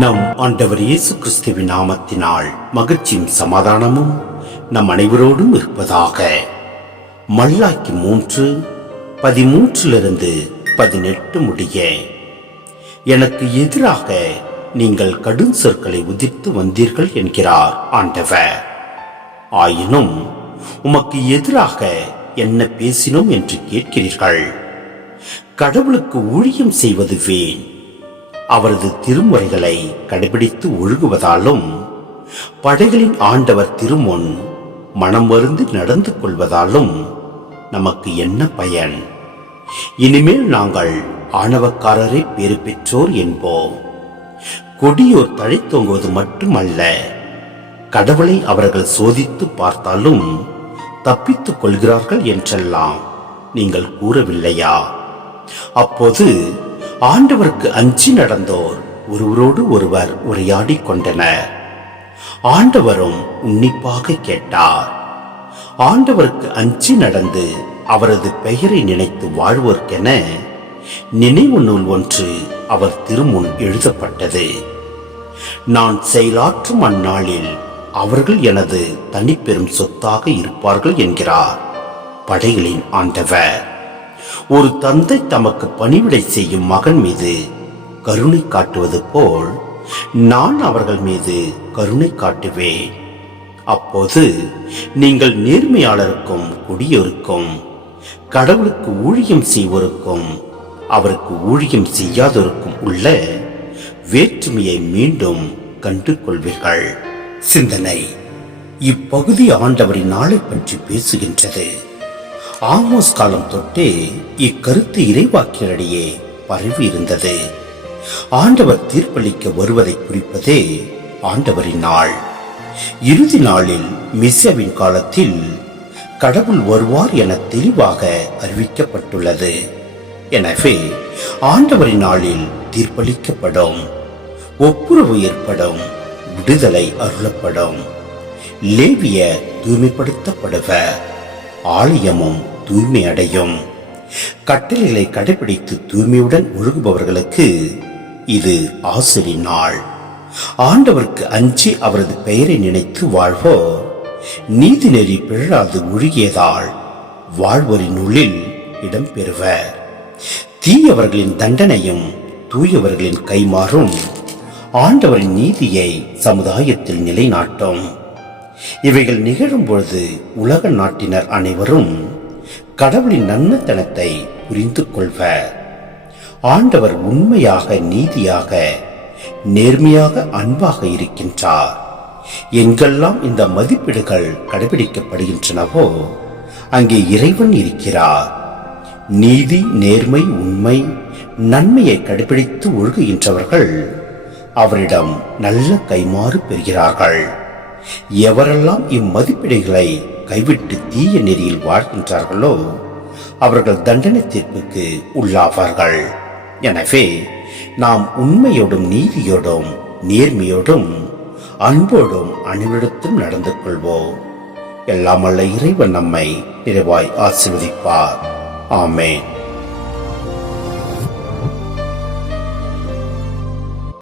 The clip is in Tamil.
நம் ஆண்டவர் இயேசு கிறிஸ்துவின் நாமத்தினால் மகிழ்ச்சியும் சமாதானமும் நம் அனைவரோடும் இருப்பதாக. மல்லாக்கி 3:13 முடிய. எனக்கு எதிராக நீங்கள் கடும் சொற்களை உதிர்த்து வந்தீர்கள் என்கிறார் ஆண்டவர். ஆயினும் உமக்கு எதிராக என்ன பேசினோம் என்று கேட்கிறீர்கள். கடவுளுக்கு ஊழியம் செய்வது வீண். அவரது திருமுறைகளை கடைபிடித்து ஒழுகுவதாலும் படைகளின் ஆண்டவர் திருமுன் மனம் வருந்தி நடந்து கொள்வதாலும் நமக்கு என்ன பயன்? இனிமேல் நாங்கள் ஆணவக்காரரை பேறு பெற்றோர் என்போம். கொடியோர் தழைத்தோங்குவது மட்டுமல்ல, கடவுளை அவர்கள் சோதித்து பார்த்தாலும் தப்பித்துக் கொள்கிறார்கள் என்றெல்லாம் நீங்கள் கூறவில்லையா? அப்போது ஆண்டவருக்கு அஞ்சி நடந்தோர் ஒருவரோடு ஒருவர் உரையாடி கொண்டனர். ஆண்டவரும் உன்னிப்பாக கேட்டார். ஆண்டவருக்கு அஞ்சி நடந்து அவரது பெயரை நினைத்து வாழ்வோர்க்கென நினைவு நூல் ஒன்று அவர் திருமுன் எழுதப்பட்டது. நான் செயலாற்றும் அந்நாளில் அவர்கள் எனது தனிப்பெரும் சொத்தாக இருப்பார்கள் என்கிறார் படைகளின் ஆண்டவர். ஒரு தந்தை தமக்கு பணிவிடை செய்யும் மகன் மீது கருணை காட்டுவது போல் நான் அவர்கள் மீது கருணை காட்டுவேன். அப்போது நீங்கள் நேர்மையாளருக்கும் கொடியோருக்கும், கடவுளுக்கு ஊழியம் செய்வோருக்கும் அவருக்கு ஊழியம் செய்யாதோருக்கும் உள்ள வேற்றுமையை மீண்டும் கண்டு கொள்வீர்கள். சிந்தனை. இப்பகுதி ஆண்டவரின் நாளை பற்றி பேசுகின்றது. ஆமோஸ் காலம் தொட்டே இக்கருத்து இறைவாக்கியரிடையே பரவி இருந்தது. ஆண்டவர் தீர்ப்பளிக்க வருவதை குறிப்பதே ஆண்டவரின் நாள். இறுதி நாளில் மெசியாவின் காலத்தில் கடவுள் வருவார் என தெளிவாக அறிவிக்கப்பட்டுள்ளது. எனவே ஆண்டவரின் நாளில் தீர்ப்பளிக்கப்படும், ஒப்புரவு ஏற்படும், விடுதலை அருளப்படும், லேவிய தூய்மைப்படுத்தப்படுவர், ஆலயமும் தூய்மை அடையும். கட்டளைகளை கடைபிடித்து தூய்மையுடன் ஒழுகுபவர்களுக்கு இது ஆசிரிய நாள். ஆண்டவருக்கு அஞ்சி அவரது பெயரை நினைத்து வாழ்வோர் நீதி நெறி பிழாது ஒழுகியதால் வாழ்வோரின் உள்ளில் இடம்பெறுவர். தீயவர்களின் தண்டனையும் தூயவர்களின் கைமாறும் ஆண்டவரின் நீதியை சமுதாயத்தில் நிலைநாட்டும். இவைகள் நிகழும் பொழுது உலக நாட்டினர் அனைவரும் கடவுளின் நன்மைத்தனத்தை புரிந்து கொள்வர். ஆண்டவர் உண்மையாக, நீதியாக, நேர்மையாக, அன்பாக இருக்கின்றார். எங்கெல்லாம் இந்த மதிப்பீடுகள் கடைபிடிக்கப்படுகின்றனவோ அங்கே இறைவன் இருக்கிறார். நீதி, நேர்மை, உண்மை, நன்மையை கடைபிடித்து ஒழுகுகின்றவர்கள் அவரிடம் நல்ல கைமாறு பெறுகிறார்கள். எவரெல்லாம் இம்மதிப்பீடுகளை கைவிட்டு தீய நெறியில் வாழ்கின்றார்களோ அவர்கள் தண்டனை தீர்ப்புக்கு உள்ளாவார்கள். எனவே நாம் உண்மையோடும், நீதியோடும், நேர்மையோடும், அன்போடும் அனைவரிடத்தும் நடந்து கொள்வோம். எல்லாம் வல்ல இறைவன் நம்மை நிறைவாய் ஆசீர்வதிப்பார். ஆமென்.